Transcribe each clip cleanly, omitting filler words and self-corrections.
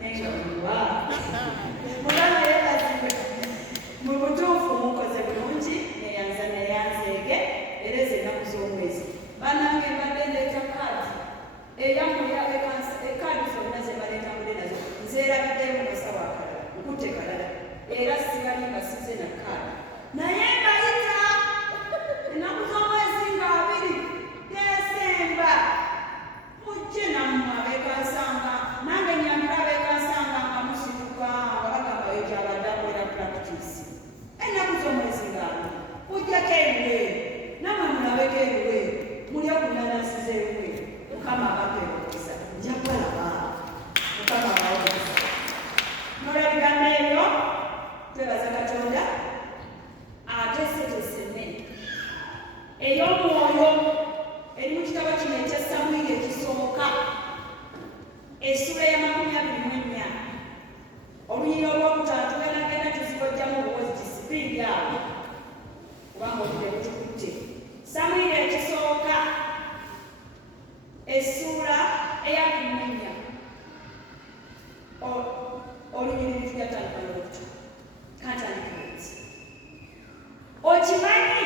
nenga mulwa mugamba yeebazibwe mu butuufu mukoze bulungi neyanzeege era ezo ennaku z'omwezi bannange mbadde ndeeta kaadi eyamulya ekaadi zonna ze baleetambule nazo nzeerabiddeemu masawo akalala nkutte kalala era sibali nga size na kaadi naye mbayita ennaku z'omwezi nga 2 Desemba mujje nammwe abeekansanga nange nyambira abeekansanga nga musituka nga bagamba ekyabadde akolera practice ennaku z'omwezi nga kujjako ebiweeru nammwe mulabeko ebiweeru muli okunanasiza ebiweeru mukama abapeerokisa nja kwalaba mukama abaokisa nola bigambo ebyo twebaza Katonda ate seteseme ey'omwoyo eri mu kitabo kino ekya Samwiri ekisooka essula ya 24 olunyiri olwokutaano tugendagenda tuzibojjamu obuwozi disipulini awo kubanga obudde butukutte Samwiri ekisooka essula eya 24 olunyiri tugatandikana okutyo kantandikireti okimanyi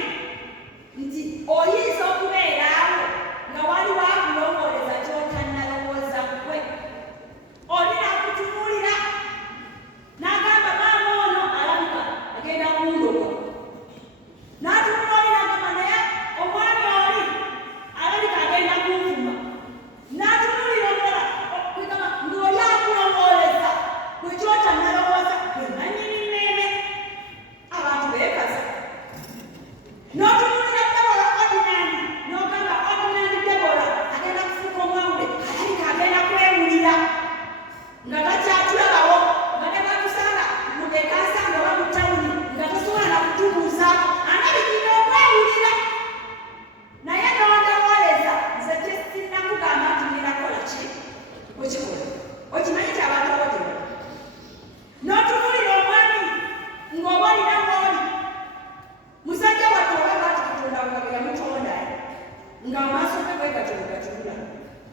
nti oyinza okubeera awo nga waliwo akulongooleza kyotannalowooza kwe oli nakutunuulira n'agamba maama ono alabika agenda kundoga n'atunula oli n'agamba naye omwami oli alabika agenda kunvuma n'atunulira omulala kwegamba ng'oli akulongooleza gwe kyotannalowooza gwe nanyini mmeeme abantu beekaza n'otunulira Debola ordinary n'ogamba ordinary Debola agenda kufuuka omwawule alabika agenda kwewulira nga takyatulabawo nga ne batusanga mu ekansanga oba mu tawuni nga tosobola na kutubuuza alabikira okwewulira naye n'ondawooleza nze kyesinnakugamba nti ninakola ki okikola okimanyi ti abantu abotera n'otunulira omwami ng'oba olina mwoli musajja wattu olaba ati Katonda nga yamutonda nga amaaso ge bwe gatunula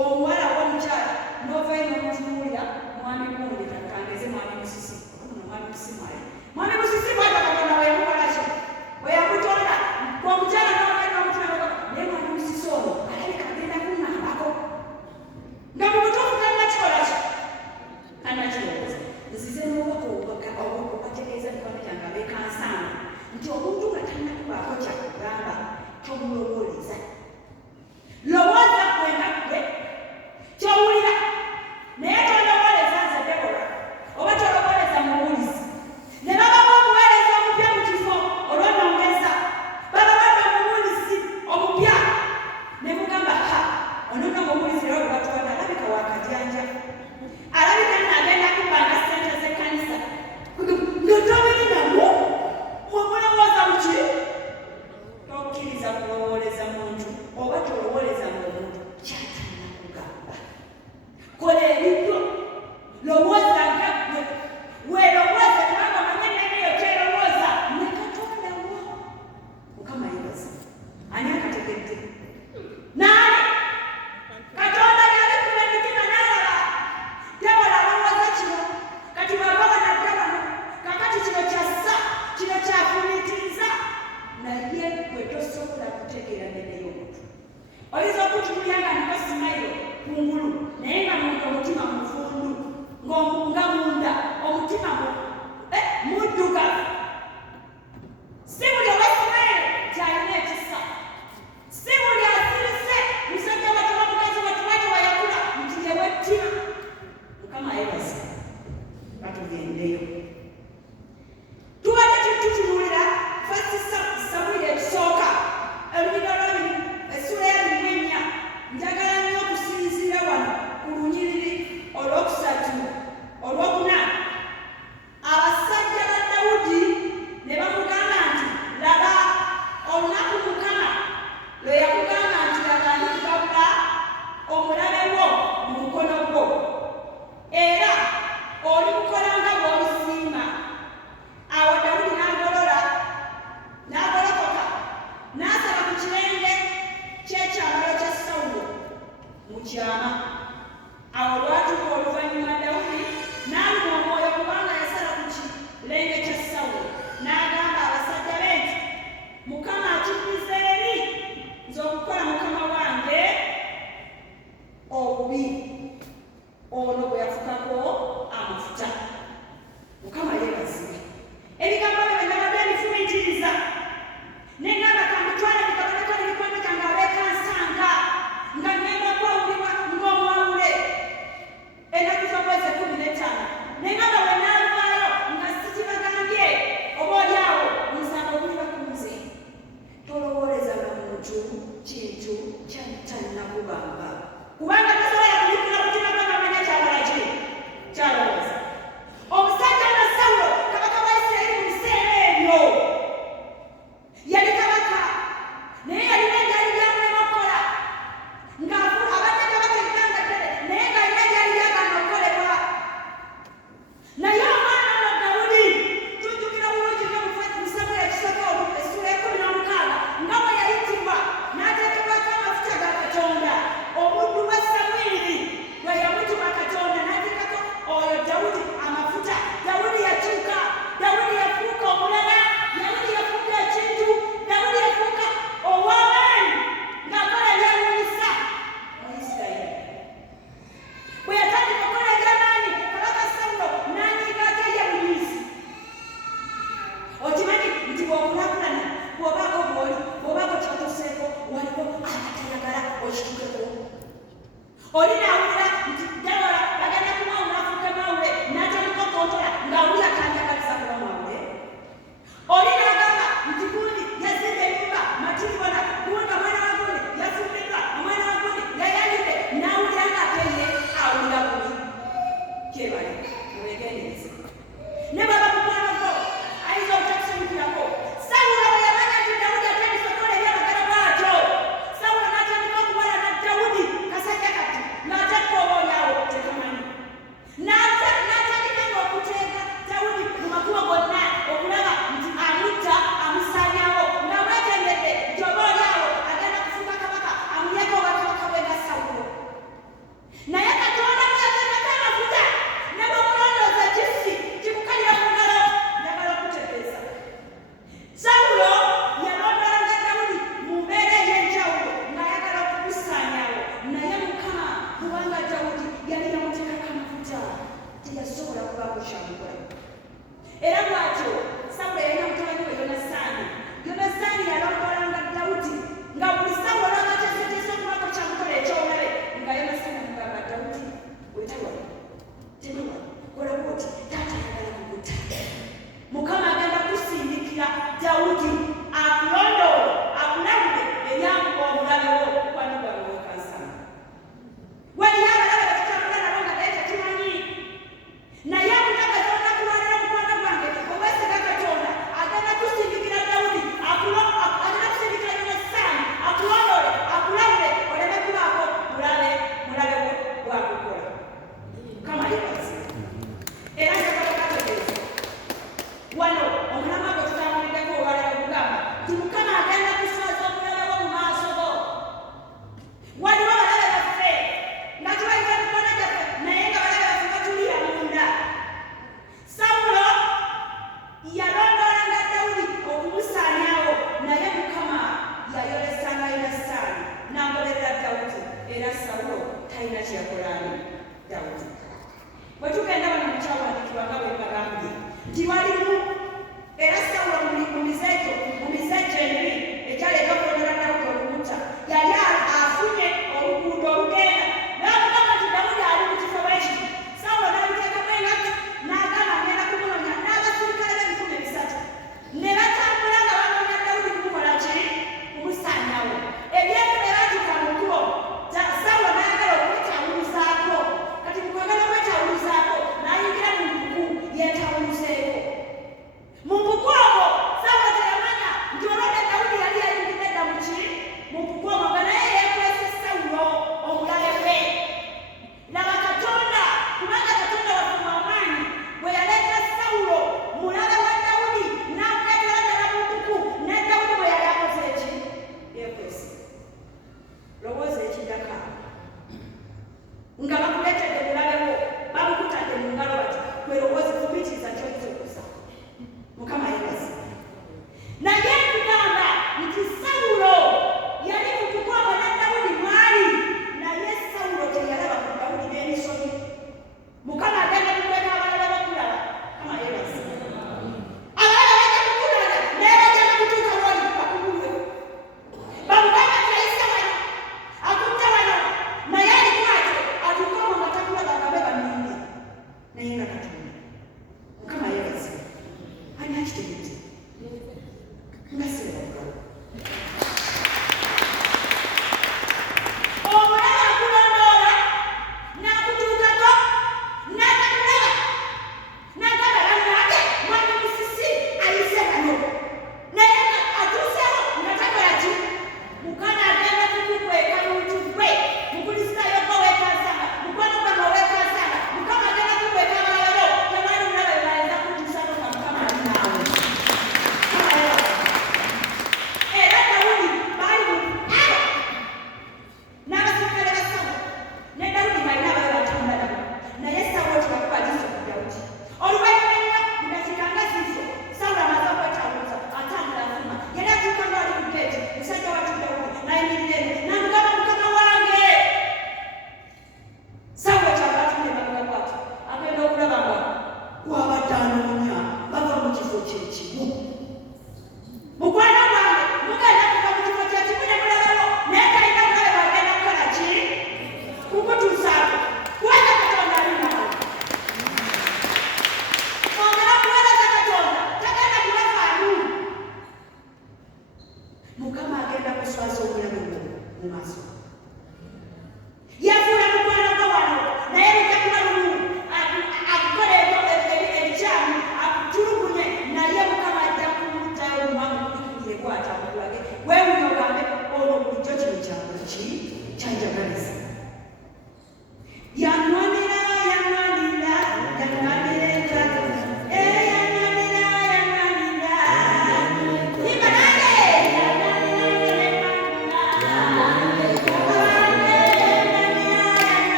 omuwala w'omukyala n'ovayo n'omutunuulira mwami gundi kakangeze mwami musisi mwami musimali mwami musisi bwata Katonda bwe yamukola ki bwe yamutonda omukyala n'ovayo n'omutunuulira naye mwami musisi ono alabika agenda kunnambako nga mu butuufu kannakikola ki kannakirowooza nzize n'obubaka obategeeza mikwano gyange abeekansanga nti omuntu nga tannakubaako kyakugamba tomulowooleza lowooza kwenda gwe kyowulira naye tolowooleza nze Debola oba tolowooleza muwulizi ne babamu omuweereza omupya mu kifo olw'onongeza baba badda omuwulizi omupya ne mugamba onono omuwulizi era olwatwala alabika wakajanja alabika nagenda kubanga ssente z'ekkanisa notobiri nabo mwemulowooza muki tokkiriza kulowooleza muntu oba tolowooleza ngaomuntu kyatannakugamba kola ebibyo lowooza nga gwe weerowooza kubanga omanye neneyo kyerowooza ne Katonda wo mukama yebaza ani akategedde naye Katonda yabikula emitima n'alaba Debola alowooza kino kati bw'aba banadda bano kakati kino kyassa kino kyafumiitiriza naye gwe tosobola kutegeera neneyo omuntu oyinza okutunulya nga niko simayiro kungulu naye nga munda omutima muvundu nga munda omutima muddugavu si buli owesimayiro kyalina ekisa si buli asirise musajja watuba mukazi watuba tewayakula nti yewettima mukama yebaza batugendeyo tubadde tutunuulira Samwiri ekisooka olunyiri olwabiri essula ya 24 njagala nnyo okusinziira wano ku lunyiriri olwokusatu olwokuna abasajja ba Dawudi ne bamugamba nti laba olunaku Mukama lwe yakugamba nti laba ndikugabula omulabe wo mu mukono gwo era oli kukola nga bw'olisiima ono bwe yafukako amafuta. Mukama yeebazibwe. Ebigambo byo bye nabadde bifumiitiriza ne ngamba kambitwale bikaboneka n'emikwano gyange abeekansanga nga ngenda kwawulibwa ng'omwawule ennaku z'omwezi 15 ne ngamba bwe naavaayo nga sikibagambye obaolyawo omusango guli bakunze. Tolowooleza nga muntu kintu kyannakubanga kubanga tasobola kubikula mutima gw'amanya kyalala ki kyalowooza. Omusajja nga Sawulo kabaka wa Isirayiri mu biseera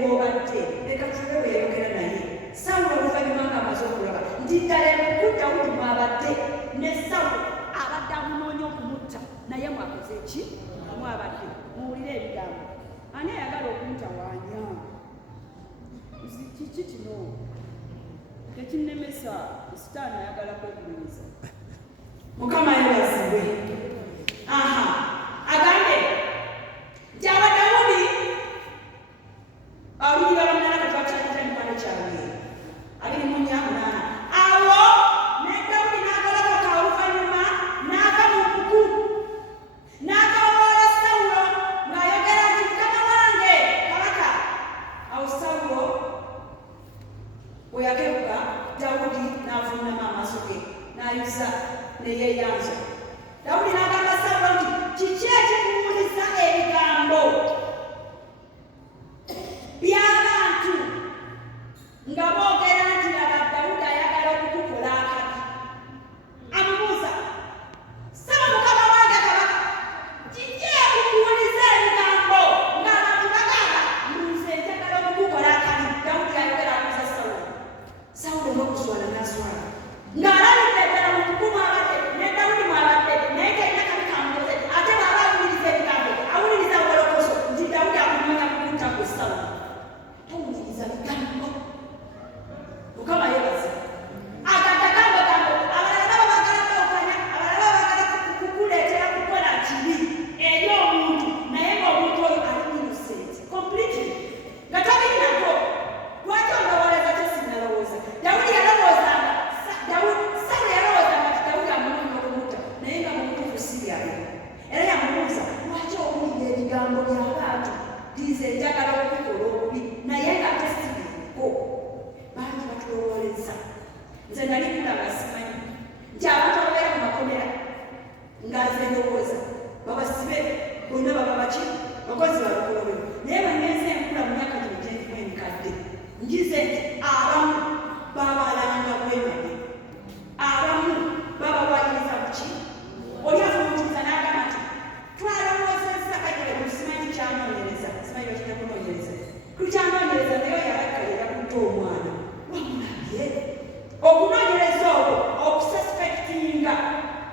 w'obadde leka tube bweyayogera naye Sawulo oluvannyuma ng'amaze okulaba nti ddala emuku Dawudi mwabadde ne Sawulo abadde amunoonya okumutta naye mwakoze ki mwabadde muwulire ebigambo ani ayagala okuntawaanya kiki kino tekinnemesa sitaani ayagala kwegulumiza Mukama yebazibwe agambe gyaba Dawudi awulira bamulala katwakyalita mikwano kyabwe 28 awo ne Dawudi n'agalako kaoluvannyuma n'ava mu mpuku n'agawoola Sawulo ng'ayogera nti mukama wange kabaka awo Sawulo bwe yakebuka Dawudi n'avuunama amaaso ge n'ayuza ne yeeyanza Dawudi n'agamba Sawulo nti kiki ekikuwuliza ebigambo by'abantu nga boogera nti laba Dawudi ayagala okukukola akabi amubuuza saba mukama wange kabaka kiki ekikuwuliza ebigambo ng'abantu bagamba nze njagala okukukola akabi Dawudi ayogera abuuza Sawulo n'okuswala n'aswala ng'alabidde ddala mu bukumu abadde ne Dawudi mwabadde naye kenna kabi kamukoze ate bw'aba awuliriza ebigambo awuliriza wolokoso nti Dawudi amunoonya kukutta ku Sawulo towuliriza bigambo Mukama yebaza agagambo abalala baba bagala kwawukanya abalala baba bagala kukuleetera kukola kibi eri omuntu naye ng'omuntu oyo ali innocent completely nga tabiriko lwaki ondowoleza tesinalowooza Dawudi yalowoozanga Sawulo yalowoozanga nti Dawudi amunoonya okumutta naye nga mutuufu si byabyo era yamubuuza lwaki owulira ebigambo by'abantu ntize njagala okukola obubi naye nga tesibiriko bangi batulowooleza nze nali kulaba simanyi nti abantu ababeera mu makomera ng'aze ndowooza babasibe bonna baba baki bakozi balukolobero naye bangenza enkula mu myaka gino gyendimu emikadde ngize nti abamu babalanga bwemanye abamu babawaliriza kuki oli afuumutuuza n'agamba nti twalowoozezza kagere mu simanyi kyanoonyereza simanyi bakitakunoonyereza kukyanoonyereza naye yalakka yakutta omwana wamulabye okunoonyereza okwo okususpectinga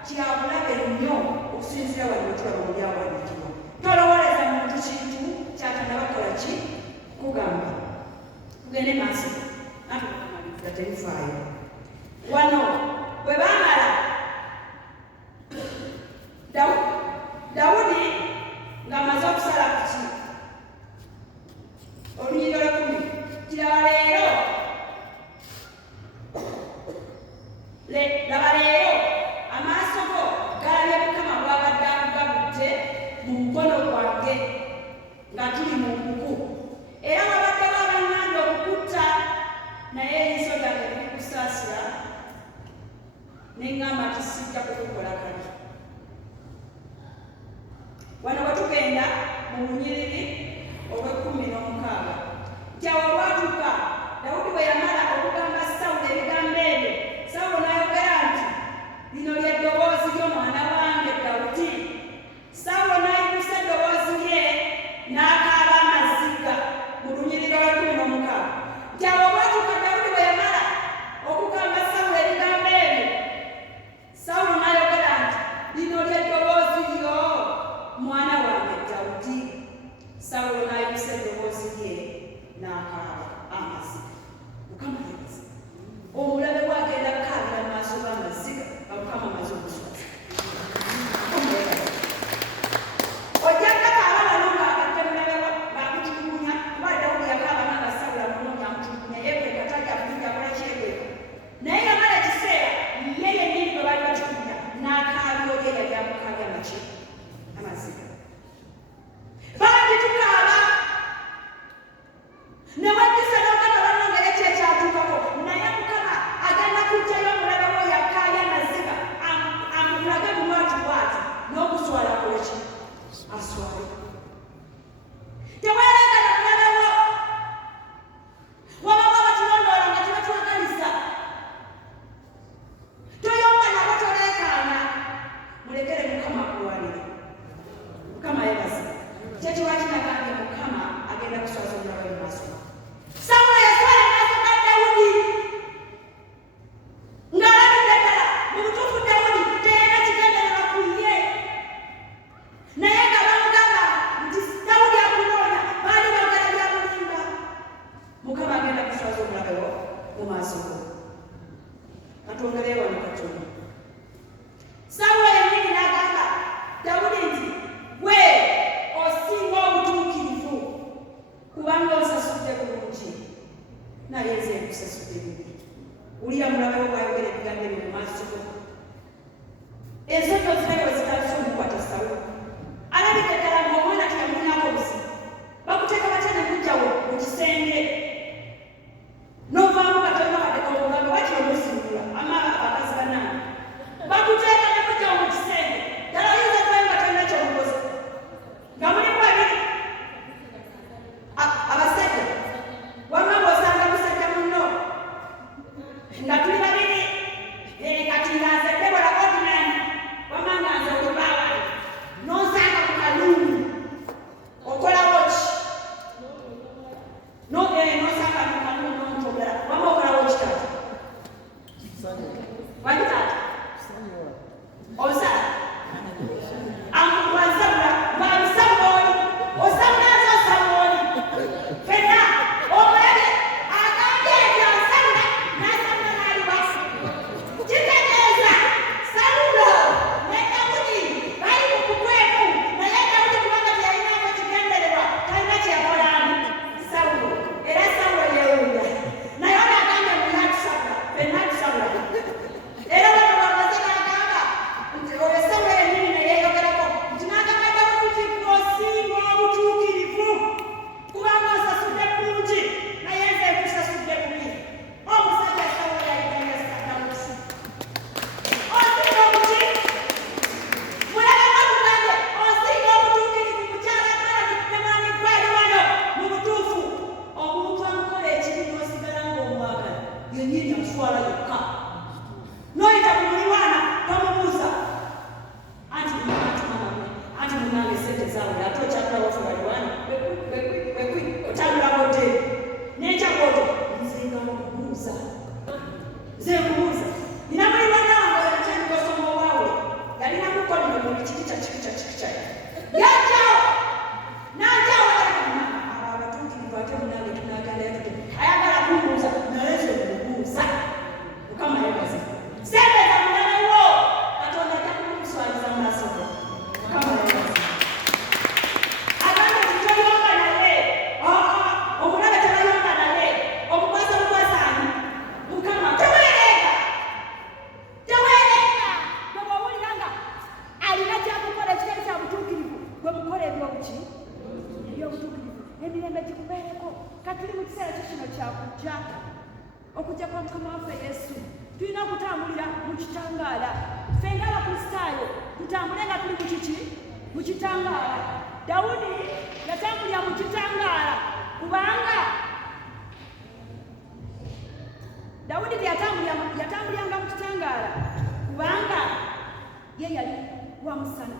kyabulabe nnyo okusinzira wali wetulaba mu byawandiikibwa tolowooleza muntu kintu kyatanabakola ki kugamba tugende maaso nate bakamaliza temufaayo wano bwe baamala Dawudi ng'amaze okusala kuki olunyiriro lwa 10 kiraba leero amaaso go galabye Mukama bw'abadde akugabudde mu mukono gwange nga tuli mu mpuku era wabaddewo abangambye okukutta naye eriiso lyange lirikusaasira ne ŋŋamba nti sijja kukukola kabi wano bwe tugenda mu lunyiriri olw'16 nti awo olwatuuka Dawudi bwe yamala okugamba Sawulo ebigambo ebyo Sawulo n'ayogera nti lino ly'eddoboozi ly'omwana wange Dawudi Sawulo n'ayimusa eddoboozi lye n'akaaba amaziga mu lunyiriri lwa 16 nti awo olwatuuka Dawudi bwe yamala okugamba Sawulo ebigambo ebyo Sawulo n'ayogera nti lino ly'eddoboozi lyo mwana wange Dawudi Sawulo n'ayimusa eddoboozi lye n'akaaba amaziga Mukama yebaza omulabe bw'agenda kukaabira mu maaso g'amaziga nga Mukama amaze okuswaza ojja kakaaba wano ng'abadde mulabe ng'akutulugunya kuba Dawudi yakaaba nga Sawulo amunoonya amutulugunya ye bwe katali afuja akola kyegweka naye yamala ekiseera ye yennyini bwe bali bakikunya n'akaabiro ge yali amukaabya maki amaziga bangi tukaaba ne wajjusa n'ogamba banongera ki ekyatuukako naye Mukama agenda kuggyayo omulabe we yakkaabya amaziga kusasudde ulira mulabe bwayogera ebigambo ebyo mu maaso go ensonyi ozirayo wezitandise omukwata sawo alabika ddala ng'omwana teyamulinako buzibu bakuteeka batya ne mujjawo mu kisenge n'ovaamu katono kadeka omugambo bakira omusimbula ama abakazi banange bakuteeka ne mujjawo mu kisenge ddala oyinza kubayo nga tolina kyomukozi nga mulimu babiri abasajja wamma bw'osanga musajja munno nga tuli babiri kati nganze Debora Ordinary wamma nganze olubaawa n'osanga mu kalungu okola woki n'osanga mu kalungu n'ontobera wamma okola woki tata waki tata obusala wazabula bamusabuli osabulaza osabuli fena omulabe agambye nti asabula n'asabula n'aliwa kitegeeza Sawulo ne Dawudi bali mu kukwemu naye Dawudi kubanga teyalinako kigendererwa talina kyeyakolani Sawulo era Sawulo yeewunya naye ono agambye mulina tusabula fenna tusabula era bano bamaze n'agamba nti oyo Sawulo yennyini ne yeeyogerako nti n'agamba Dawudi nti osinga obutuukirivu kubanga osasudde bulungi naye nze nkusasudde bubi omusajja Sawulo yayiganya Dawudi osinga obuki mulabeko mugange osinga obutuukirivu mukyala mwami ne mwami gwali wano mu butuufu omuntu amukola ekibi n'osigala ng'omwagala yennyini amuswala yokka n'oyita ku muliraana tomubuuza anti munange sente zawule ate okyagala wafe waliwana bekwi otambula hoteri n'ekyakoto nzenga okubuuza nze nkubuuza nina muliraana wange kyendikosoma owaawe yalina mukolino mu kikica yajjawo n'ajjawo abo abatuukirivu ate munange tunagala tuti ayagala kumbuuza naye nze kumubuuza mukama yebaze sembeza munene wo katonda ajja kumuswaliza mu maaso go mukama yebaze agambe nti toyomba naye omulabe tebayomba naye omukwasa mukwasaani mukama teweereka bwebawulira nga alina kyakukola ekitali kya butuukirivu gwe mukola ebyobuki ebyobutuukirivu emirembe gikubeereko katuli mu kiseera kyo kino kyakujja okujja kwa mukama waffe Yesu tulina okutambulira mu kitangaala ffe ng'abakristaayo tutambule nga tuli mu kiki mu kitangaala Dawudi yatambulira mu kitangaala kubanga Dawudi yatambuliranga mu kitangaala kubanga ye yali wa musana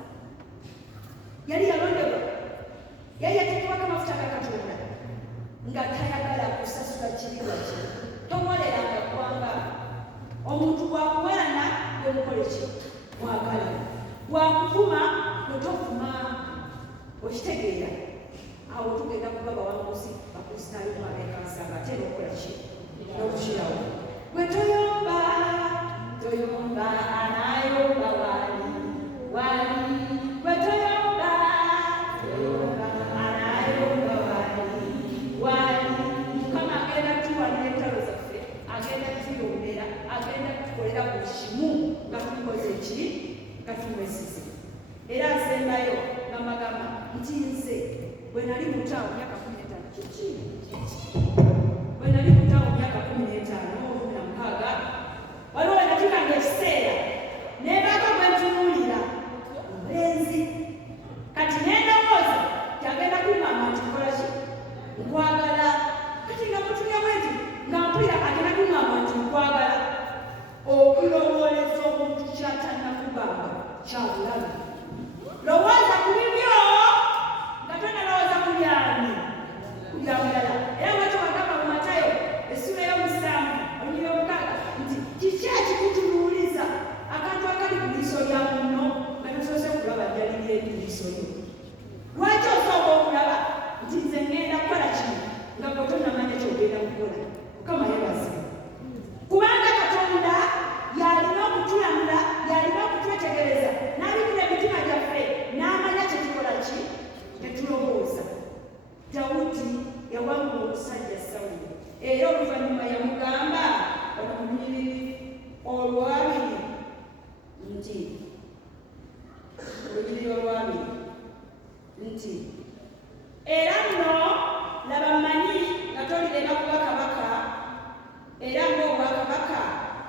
yali yalondebwa yali yateekebwako amafuta ga Katonda nga tayagala kusasula kibiwa kye tomoleranga kubanga omuntu bwakuwalana gwemukola ki mwagala bwakuvuma netofuma okitegeera awo tugenda kuba bawanguzi bakristaayo mwabeekansanga ate nokola ki n'okukirawo gwe toyomba anayomba wali gwe toyomba anayomba wali mukama agenda tuwana entalo zaffe agenda tuyombera agenda tukolera ku kimu nga tukoze ki nga tumwesize era asembayo namagamba nti nze bwe nali mutaawo myaka 15 kiki bwe nali mutaawo myaka 15 waliwo wenatukanga ekiseera nebaako gwe ntunuulira omulenzi kati nendowooza tyagenda kuŋŋamba nti nkola ki nkwagala kati nga mutunyamu enti nga mpulira agenda kuŋŋamba nti nkwagala okulowooleza omuntu kyatannakugamba kyabulabe lowooza ku bibyo nga tonalowooza ku byani ku byamulala era bwekyo bagamba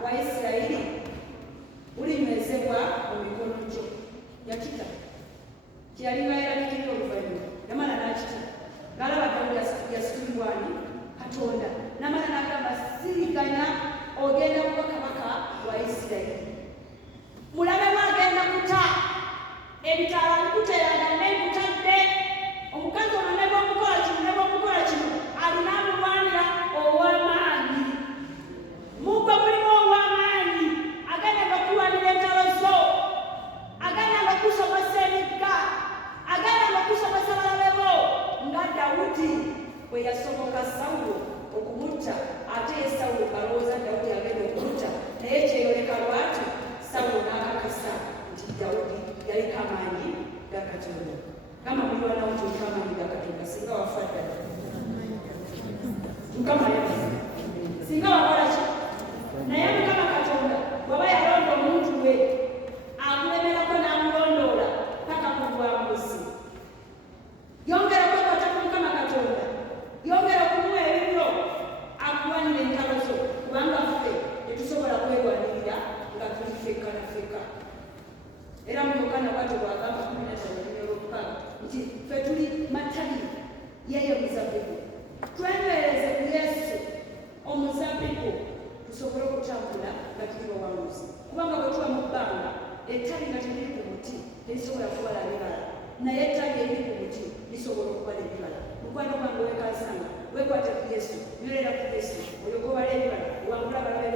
wa Isirayiri ulinywezebwa mu mikono gyo. Yakita kyeyalinga yerabikirira oluvannyuma yamala n'akita ng'alaba Dawudi yasitulibwa ani Katonda n'amala n'agamba siriganya ogenda kuba kabaka wa Isirayiri. Mulabe wagenda kuta ebitaala bikuteeranga n'ebikutadde omukazi ono ne bw'omukola kino alina amulwanira ow'amaanyi. Mugwe mulimu ow'amaanyi agenda gakulwanira entalo zo, agenda gakusomesa emigga, agenda gakusomesa balabe bo nga Dawudi bwe yasoboka Sawulo okumutta ate ye Sawulo alowooza Dawudi agenda okumutta naye kyeyoleka lwati Sawulo n'akakasa nti Dawudi yaliko amaanyi ga Katonda. Kama mulwana nti oliko amaanyi ga Katonda singa wafa ddala. Mukama yafa singa wakola ki? Naye Mukama Katonda bw'aba yalonda omuntu we akulemerako n'amulondoola paka mu bwambuzi. Yongera okwekwata ku Mukama Katonda, yongera okumuwa ebibyo akulwanira entalo zo, kubanga ffe tetusobola kwerwanirira nga tuli ffekka na ffekka. Era mu Yokaana bw'atyo bw'agamba 15:6 nti ffe tuli matabi y'eyo muzabbibu, twenywereze ku Yesu omuzabbibu tusobole okutambula nga tuli bawanguzi. Kubanga bwe tuba mu bbanga ettabi nga teriri ku muti terisobola kubala bibala, naye ettabi eriri ku muti lisobola okubala ebibala. Mukwano gwange wekansanga weekwate ku Yesu, nywerera ku Yesu, olyoke obala ebibala, owangula abalabe